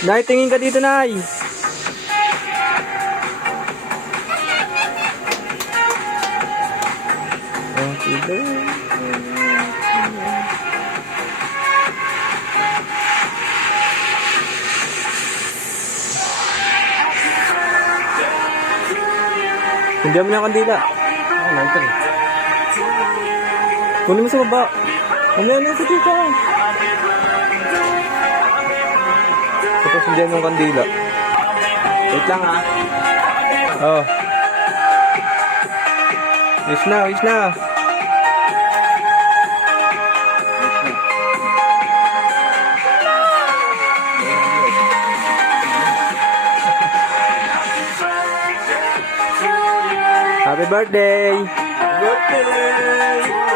Nay, tingin ka dito, Nay. Happy birthday. Hindi mo na kandila. Ah, lighter. Kunin mo sa baba. Ano sa tita? Tapos hindi mo yung kandila. Wait lang ha. Oh. Wish na, wish na. Happy birthday! Birthday!